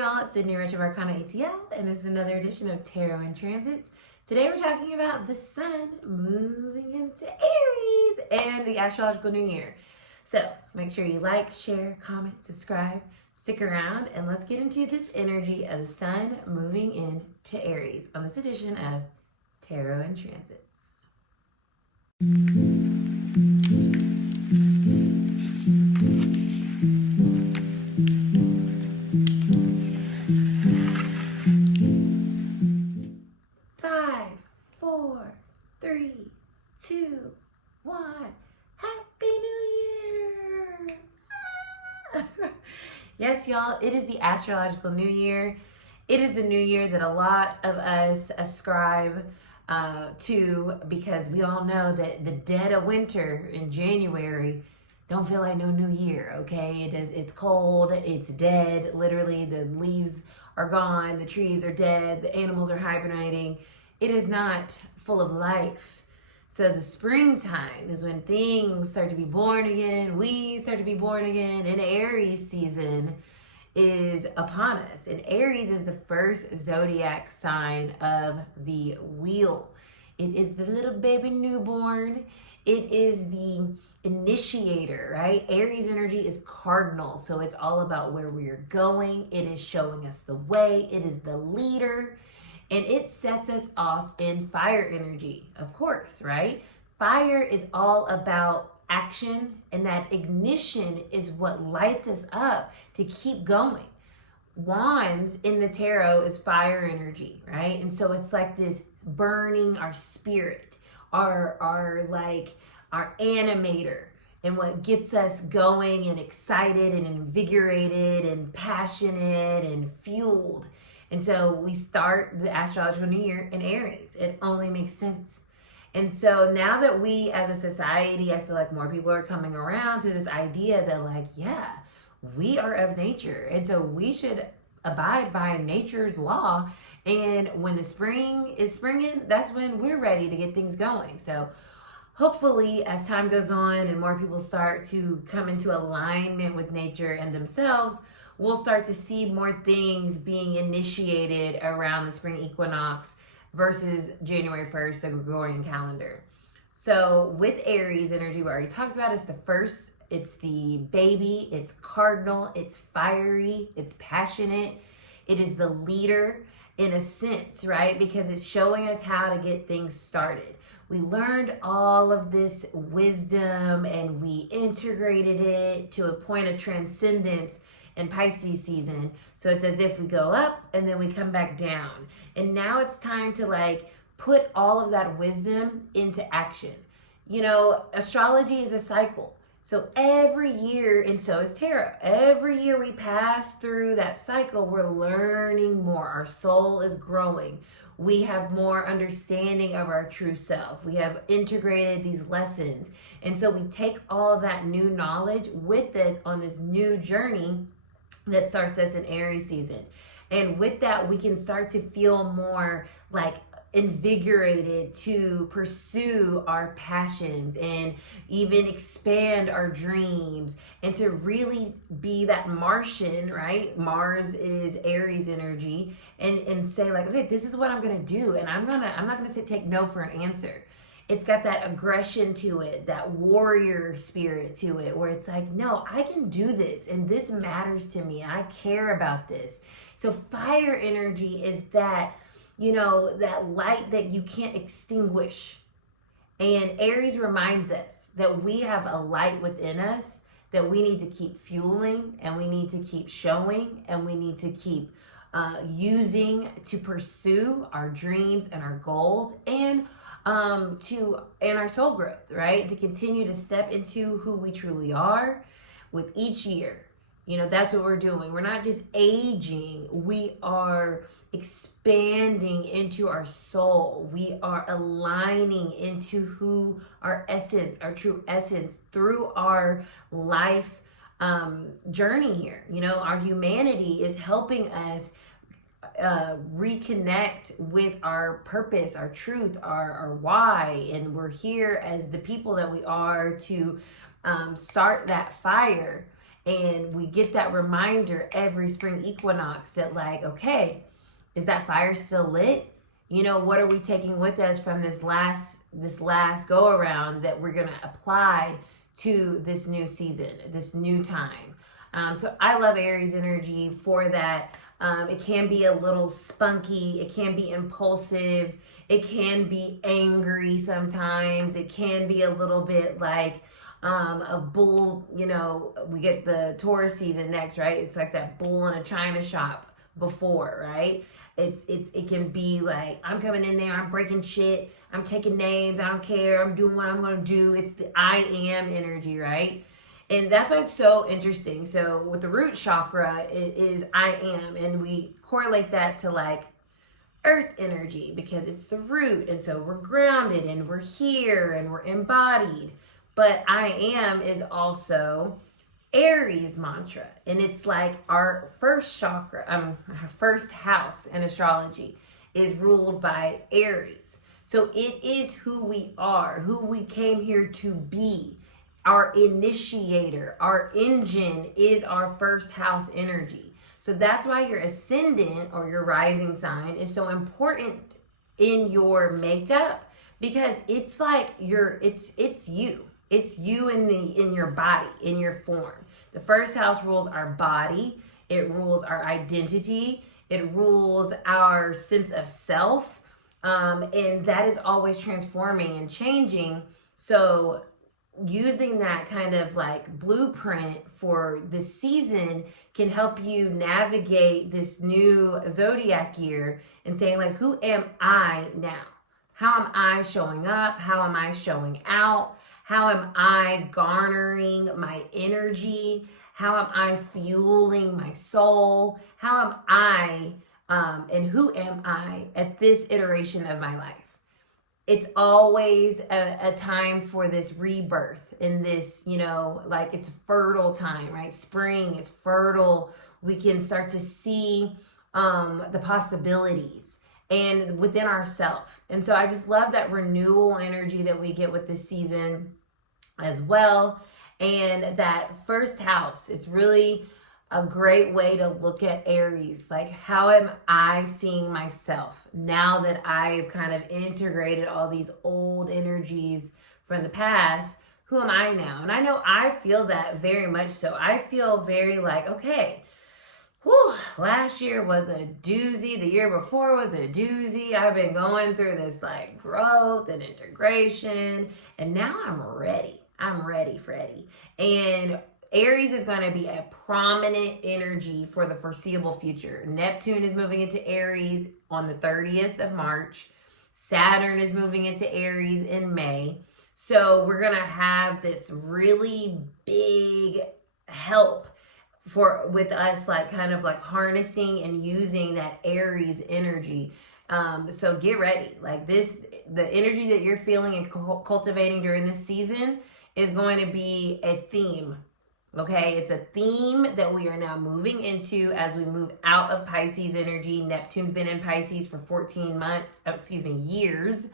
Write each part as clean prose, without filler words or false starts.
y'all, it's Cidnee of Arcana ATL, and this is another edition of Tarot and Transits. Today we're talking about the sun moving into Aries and the astrological new year. So make sure you like, share, comment, subscribe, stick around, and let's get into this energy of the sun moving into Aries on this edition of Tarot and Transits. 5, 4, 3, 2, 1. Happy New Year! Yes, y'all, it is the astrological new year. It is the new year that a lot of us ascribe to, because we all know that the dead of winter in January don't feel like no new year, okay? It's cold, it's dead, literally the leaves are gone, the trees are dead, the animals are hibernating. It is not full of life. So the springtime is when things start to be born again, we start to be born again, and Aries season is upon us. And Aries is the first zodiac sign of the wheel. It is the little baby newborn. It is the initiator, right? Aries energy is cardinal, so it's all about where we are going. It is showing us the way. It is the leader, and it sets us off in fire energy, of course, right? Fire is all about action, and that ignition is what lights us up to keep going. Wands in the tarot is fire energy, right? And so it's like this burning our spirit, our animator, and what gets us going and excited and invigorated and passionate and fueled. And so we start the astrological new year in Aries. It only makes sense. And so now that we as a society, I feel like more people are coming around to this idea that, like, yeah, we are of nature. And so we should abide by nature's law. And when the spring is springing, that's when we're ready to get things going. So hopefully, as time goes on and more people start to come into alignment with nature and themselves, we'll start to see more things being initiated around the spring equinox versus January 1st, the Gregorian calendar. So with Aries energy, we already talked about, it's the first, it's the baby, it's cardinal, it's fiery, it's passionate, it is the leader in a sense, right? Because it's showing us how to get things started. We learned all of this wisdom and we integrated it to a point of transcendence in Pisces season. So it's as if we go up and then we come back down. And now it's time to like put all of that wisdom into action. You know, astrology is a cycle. So every year, and so is tarot, every year we pass through that cycle, we're learning more. Our soul is growing. We have more understanding of our true self. We have integrated these lessons. And so we take all that new knowledge with us on this new journey that starts us in Aries season. And with that, we can start to feel more like invigorated to pursue our passions and even expand our dreams and to really be that Martian, right? Mars is Aries energy, and say like, okay, this is what I'm gonna do, and I'm not gonna say take no for an answer. It's got that aggression to it, that warrior spirit to it, where it's like, no, I can do this, and this matters to me. I care about this. So fire energy is that, you know, that light that you can't extinguish. And Aries reminds us that we have a light within us that we need to keep fueling, and we need to keep showing, and we need to keep using to pursue our dreams and our goals, and our soul growth, right? To continue to step into who we truly are with each year. You know, that's what we're doing. We're not just aging, we are expanding into our soul. We are aligning into who our essence, our true essence, through our life journey here. You know, our humanity is helping us reconnect with our purpose, our truth, our why, and we're here as the people that we are to start that fire And we get that reminder every spring equinox that like, okay, is that fire still lit? You know, what are we taking with us from this last go around that we're going to apply to this new season, this new time? So I love Aries energy for that. It can be a little spunky. It can be impulsive. It can be angry sometimes. It can be a little bit like a bull. You know, we get the Taurus season next, right? It's like that bull in a china shop before, right? It can be like, I'm coming in there, I'm breaking shit, I'm taking names, I don't care, I'm doing what I'm gonna do. It's the I am energy, right? And that's why it's so interesting. So with the root chakra, it is I am, and we correlate that to like earth energy because it's the root, and so we're grounded and we're here and we're embodied. But I am is also Aries mantra, and it's like our first chakra, our first house in astrology is ruled by Aries. So it is who we are, who we came here to be. Our initiator, our engine is our first house energy. So that's why your ascendant or your rising sign is so important in your makeup, because it's like it's you. It's you in your body, in your form. The first house rules our body. It rules our identity. It rules our sense of self. And that is always transforming and changing. So using that kind of like blueprint for this season can help you navigate this new zodiac year and saying like, who am I now? How am I showing up? How am I showing out? How am I garnering my energy? How am I fueling my soul? How am I and who am I at this iteration of my life? It's always a time for this rebirth in this, you know, like it's fertile time, right? Spring, it's fertile. We can start to see the possibilities and within ourselves. And so I just love that renewal energy that we get with this season as well. And that first house, it's really a great way to look at Aries. Like, how am I seeing myself now that I've kind of integrated all these old energies from the past? Who am I now? And I know I feel that very much so. I feel very like, okay, whew, last year was a doozy. The year before was a doozy. I've been going through this like growth and integration, and now I'm ready. I'm ready, Freddie. And Aries is going to be a prominent energy for the foreseeable future. Neptune is moving into Aries on the 30th of March. Saturn is moving into Aries in May. So we're going to have this really big help with us, like kind of like harnessing and using that Aries energy. So get ready. Like this, the energy that you're feeling and cultivating during this season is going to be a theme. Okay, it's a theme that we are now moving into as we move out of Pisces energy. Neptune's been in Pisces for 14 months, years.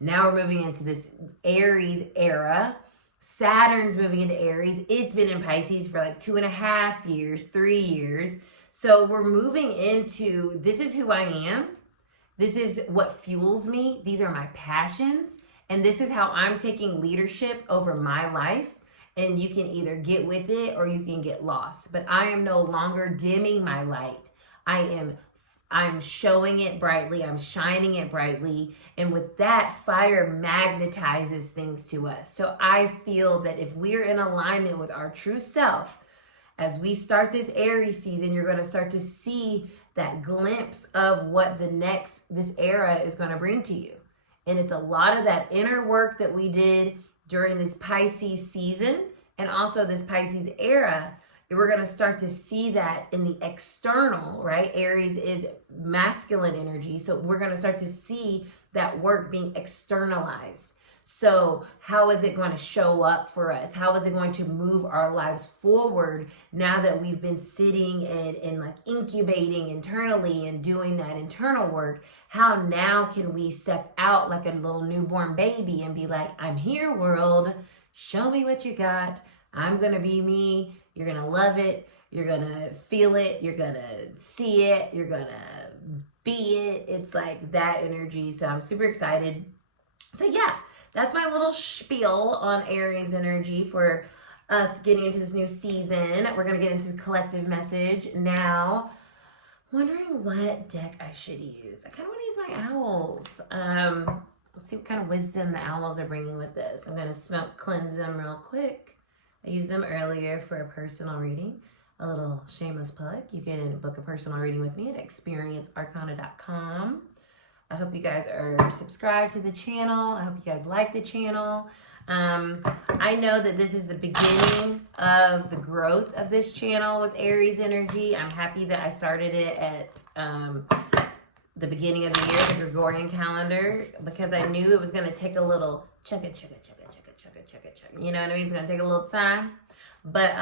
Now we're moving into this Aries era. Saturn's moving into Aries. It's been in Pisces for like 2.5 years, 3 years. So we're moving into, this is who I am. This is what fuels me. These are my passions. And this is how I'm taking leadership over my life. And you can either get with it or you can get lost. But I am no longer dimming my light. I'm showing it brightly. I'm shining it brightly. And with that, fire magnetizes things to us. So I feel that if we're in alignment with our true self, as we start this Aries season, you're going to start to see that glimpse of what this era is going to bring to you. And it's a lot of that inner work that we did during this Pisces season and also this Pisces era. We're going to start to see that in the external, right? Aries is masculine energy. So we're going to start to see that work being externalized. So how is it going to show up for us? How is it going to move our lives forward now that we've been sitting and like incubating internally and doing that internal work? How now can we step out like a little newborn baby and be like, I'm here, world. Show me what you got. I'm going to be me. You're going to love it. You're going to feel it. You're going to see it. You're going to be it. It's like that energy. So I'm super excited. So yeah, that's my little spiel on Aries energy for us getting into this new season. We're going to get into the collective message now. Wondering what deck I should use. I kind of want to use my owls. Let's see what kind of wisdom the owls are bringing with this. I'm going to smoke cleanse them real quick. I used them earlier for a personal reading. A little shameless plug. You can book a personal reading with me at experiencearcana.com. I hope you guys are subscribed to the channel. I hope you guys like the channel. I know that this is the beginning of the growth of this channel with Aries energy. I'm happy that I started it at the beginning of the year, the Gregorian calendar, because I knew it was going to take a little chugga. You know what I mean? It's going to take a little time. But,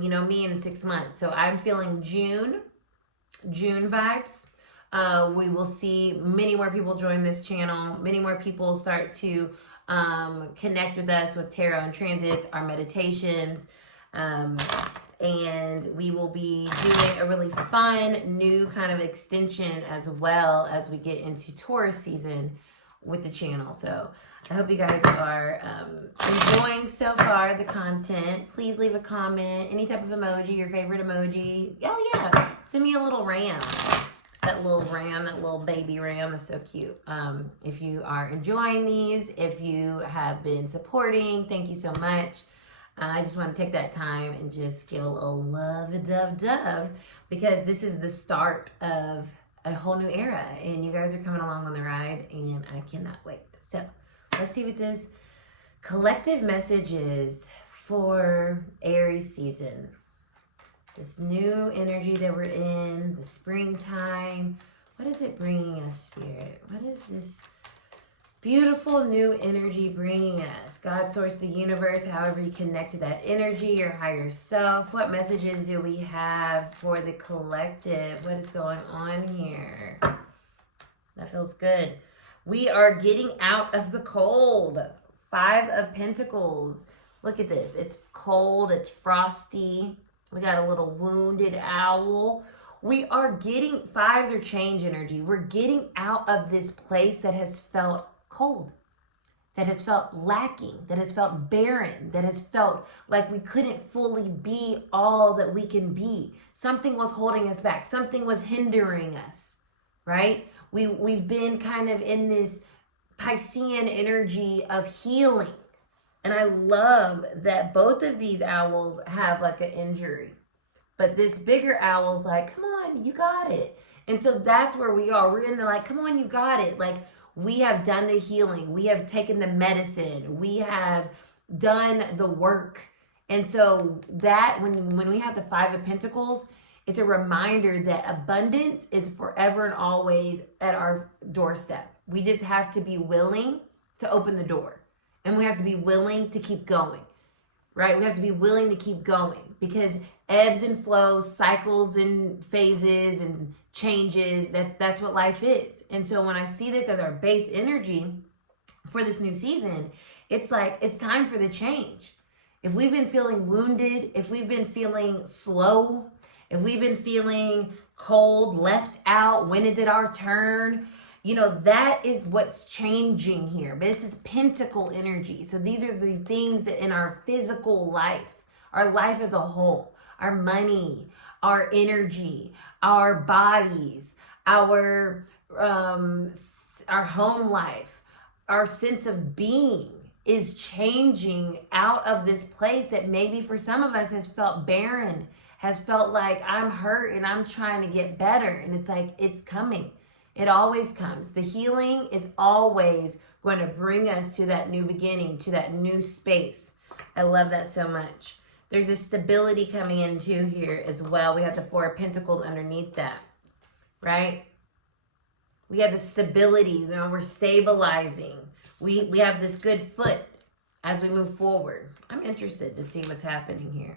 you know, me in 6 months. So I'm feeling June vibes. We will see many more people join this channel. Many more people start to connect with us with tarot and transits, our meditations. And we will be doing a really fun new kind of extension as well as we get into Taurus season with the channel. So I hope you guys are enjoying so far the content. Please leave a comment, any type of emoji, your favorite emoji. Oh yeah, send me a little ram. That little ram, that little baby ram is so cute. If you are enjoying these, if you have been supporting, thank you so much. I just want to take that time and just give a little love-a-dove, because this is the start of a whole new era, and you guys are coming along on the ride, and I cannot wait. So let's see what this collective message is for Aries season. This new energy that we're in, the springtime. What is it bringing us, Spirit? What is this beautiful new energy bringing us? God, source, the universe, however you connect to that energy, your higher self. What messages do we have for the collective? What is going on here? That feels good. We are getting out of the cold. 5 of Pentacles. Look at this. It's cold. It's frosty. We got a little wounded owl. We are getting, 5s are change energy. We're getting out of this place that has felt cold, that has felt lacking, that has felt barren, that has felt like we couldn't fully be all that we can be. Something was holding us back. Something was hindering us, right? We've been kind of in this Piscean energy of healing. And I love that both of these owls have like an injury. But this bigger owl's like, come on, you got it. And so that's where we are. We're in the like, come on, you got it. Like, we have done the healing. We have taken the medicine. We have done the work. And so that, when we have the 5 of Pentacles, it's a reminder that abundance is forever and always at our doorstep. We just have to be willing to open the door. And we have to be willing to keep going, right? We have to be willing to keep going, because ebbs and flows, cycles and phases and changes, that's what life is. And so when I see this as our base energy for this new season, it's like, it's time for the change. If we've been feeling wounded, if we've been feeling slow, if we've been feeling cold, left out, when is it our turn? You know, that is what's changing here. But this is Pentacle energy. So these are the things that in our physical life, our life as a whole, our money, our energy, our bodies, our home life, our sense of being is changing out of this place that maybe for some of us has felt barren, has felt like I'm hurt and I'm trying to get better. And it's like, it's coming. It always comes. The healing is always going to bring us to that new beginning, to that new space. I love that so much. There's a stability coming into here as well. We have the 4 of Pentacles underneath that, right? We have the stability. You know, we're stabilizing. We have this good foot as we move forward. I'm interested to see what's happening here.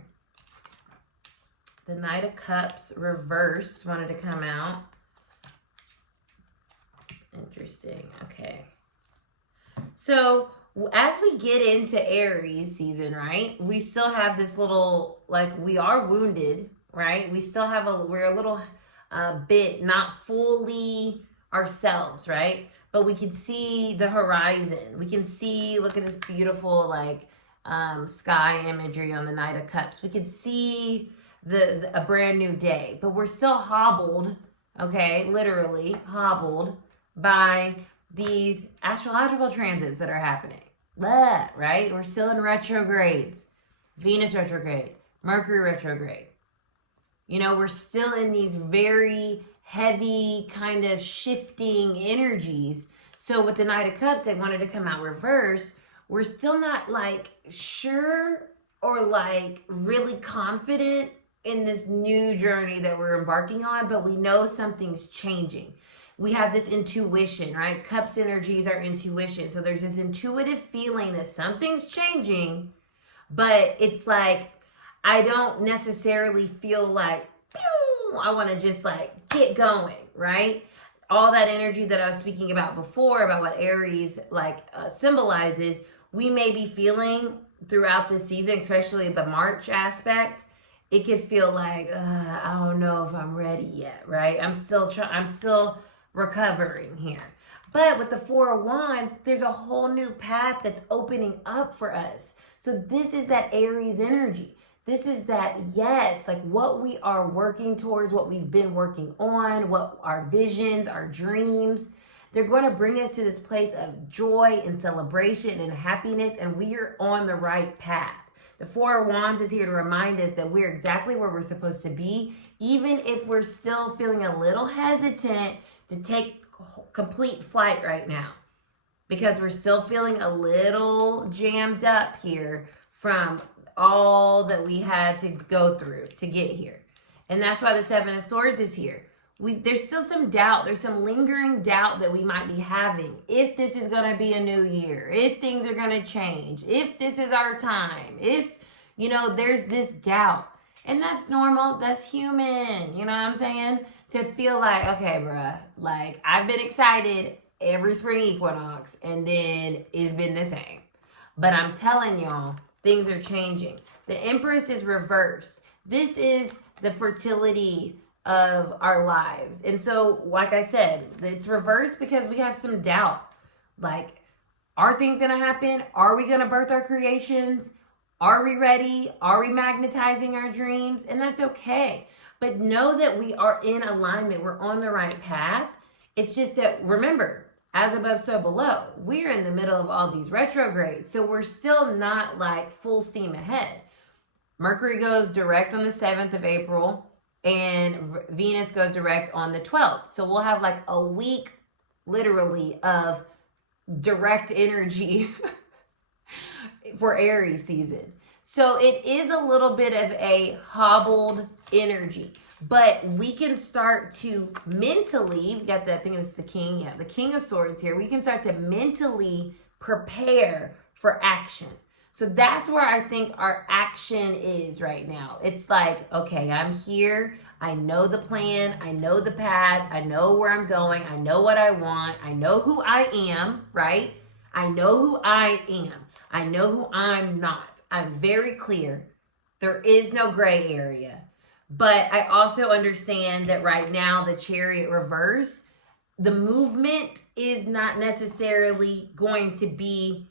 The Knight of Cups reversed wanted to come out. Interesting. Okay. So as we get into Aries season, right, we still have this little, like, we are wounded, right? We still have we're a little bit not fully ourselves, right? But we can see the horizon. We can see, look at this beautiful, like, sky imagery on the Knight of Cups. We can see a brand new day, but we're still hobbled, okay, literally hobbled by these astrological transits that are happening. Blah, right? We're still in retrogrades. Venus retrograde, Mercury retrograde. You know, we're still in these very heavy kind of shifting energies. So with the Knight of Cups, they wanted to come out reverse. We're still not like sure or like really confident in this new journey that we're embarking on, but we know something's changing. We have this intuition, right? Cups energies are intuition. So there's this intuitive feeling that something's changing, but it's like, I don't necessarily feel like, I want to just like get going, right? All that energy that I was speaking about before, about what Aries like symbolizes, we may be feeling throughout this season, especially the March aspect. It could feel like, I don't know if I'm ready yet, right? I'm still recovering here. But with the Four of Wands, there's a whole new path that's opening up for us. So this is that Aries energy. This is that, yes, like what we are working towards, what we've been working on, what our visions, our dreams, they're going to bring us to this place of joy and celebration and happiness, and we are on the right path. The Four of Wands is here to remind us that we're exactly where we're supposed to be, even if we're still feeling a little hesitant to take complete flight right now, because we're still feeling a little jammed up here from all that we had to go through to get here. And that's why the Seven of Swords is here. There's still some doubt. There's some lingering doubt that we might be having. If this is going to be a new year, if things are going to change, if this is our time, if, you know, there's this doubt. And that's normal. That's human. You know what I'm saying? To feel like, okay, bruh, like I've been excited every spring equinox and then it's been the same. But I'm telling y'all, things are changing. The Empress is reversed. This is the fertility of our lives. And so, like I said, it's reversed because we have some doubt. Like, are things going to happen? Are we going to birth our creations? Are we ready? Are we magnetizing our dreams? And that's okay. But know that we are in alignment. We're on the right path. It's just that, remember, as above, so below. We're in the middle of all these retrogrades. So we're still not like full steam ahead. Mercury goes direct on the 7th of April and Venus goes direct on the 12th. So we'll have like a week literally of direct energy for Aries season. So it is a little bit of a hobbled energy, but we can start to mentally, we got that thing, it's the king, the King of Swords here. We can start to mentally prepare for action. So that's where I think our action is right now. It's like, okay, I'm here. I know the plan. I know the path. I know where I'm going. I know what I want. I know who I am, right? I know who I am. I know who I'm not. I'm very clear. There is no gray area. But I also understand that right now, the Chariot reverse, the movement is not necessarily going to be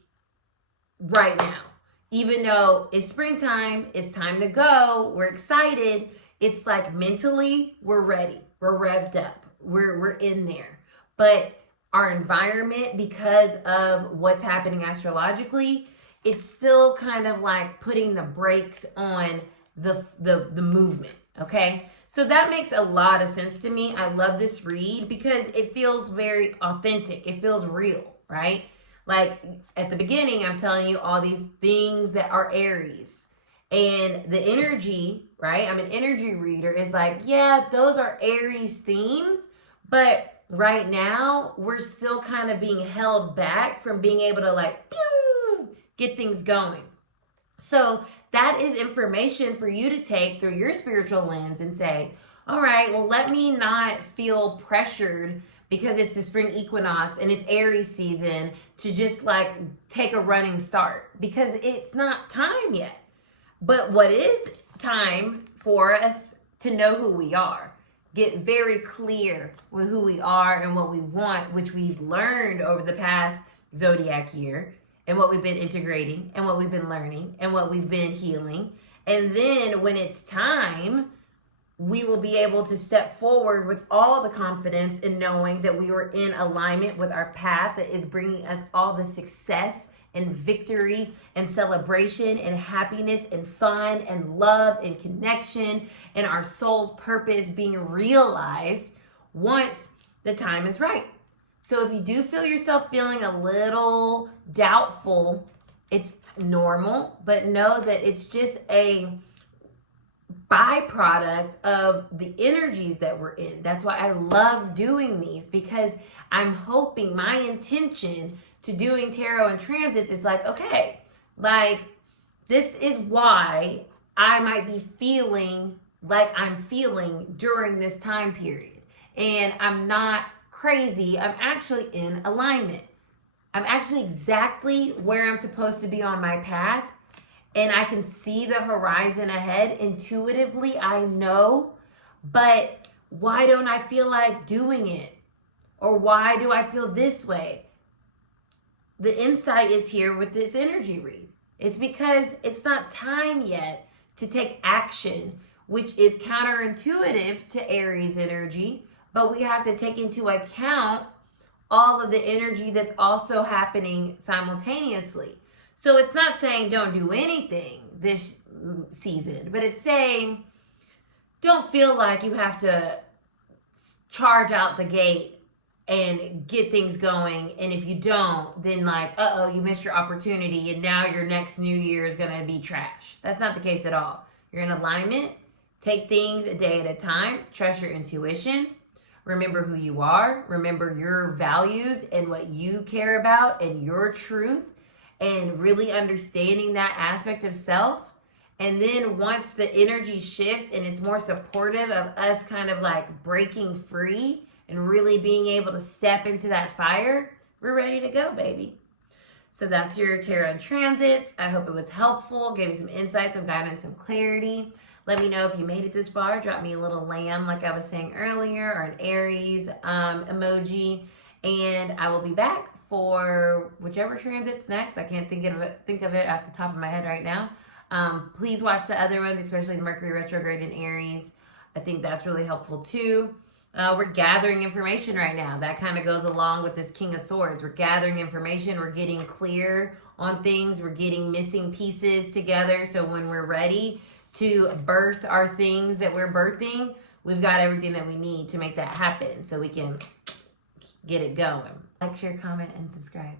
right now. Even though it's springtime, it's time to go, we're excited, it's like mentally, we're ready. We're revved up. We're in there. But our environment, because of what's happening astrologically, it's still kind of like putting the brakes on the movement, okay? So that makes a lot of sense to me. I love this read because it feels very authentic. It feels real, right? Like at the beginning, I'm telling you all these things that are Aries. And the energy, right? I'm an energy reader. It's like, yeah, those are Aries themes. But right now, we're still kind of being held back from being able to like, pew, get things going. So that is information for you to take through your spiritual lens and say, all right, well, let me not feel pressured because it's the spring equinox and it's Aries season to just like take a running start, because it's not time yet. But what is time for us to know who we are, get very clear with who we are and what we want, which we've learned over the past zodiac year, and what we've been integrating and what we've been learning and what we've been healing. And then when it's time, we will be able to step forward with all the confidence in knowing that we were in alignment with our path that is bringing us all the success and victory and celebration and happiness and fun and love and connection and our soul's purpose being realized once the time is right. So if you do feel yourself feeling a little doubtful, it's normal, but know that it's just a byproduct of the energies that we're in. That's why I love doing these, because I'm hoping, my intention to doing tarot and transits is like, okay, like this is why I might be feeling like I'm feeling during this time period. And I'm not crazy. I'm actually in alignment. I'm actually exactly where I'm supposed to be on my path. And I can see the horizon ahead. Intuitively, I know. But why don't I feel like doing it? Or why do I feel this way? The insight is here with this energy read. It's because it's not time yet to take action, which is counterintuitive to Aries energy. But we have to take into account all of the energy that's also happening simultaneously. So it's not saying don't do anything this season, but it's saying don't feel like you have to charge out the gate and get things going. And if you don't, then like, uh-oh, you missed your opportunity and now your next new year is going to be trash. That's not the case at all. You're in alignment. Take things a day at a time. Trust your intuition. Remember who you are. Remember your values and what you care about and your truth, and really understanding that aspect of self. And then once the energy shifts and it's more supportive of us kind of like breaking free and really being able to step into that fire, we're ready to go, baby. So that's your tarot and transits. I hope it was helpful, gave you some insight, some guidance, some clarity. Let me know if you made it this far. Drop me a little lamb like I was saying earlier, or an Aries emoji. And I will be back for whichever transit's next. I can't think of it at the top of my head right now. Please watch the other ones, especially the Mercury retrograde in Aries. I think that's really helpful too. We're gathering information right now. That kind of goes along with this King of Swords. We're gathering information. We're getting clear on things. We're getting missing pieces together. So when we're ready to birth our things that we're birthing, we've got everything that we need to make that happen so we can get it going. Like, share, comment, and subscribe.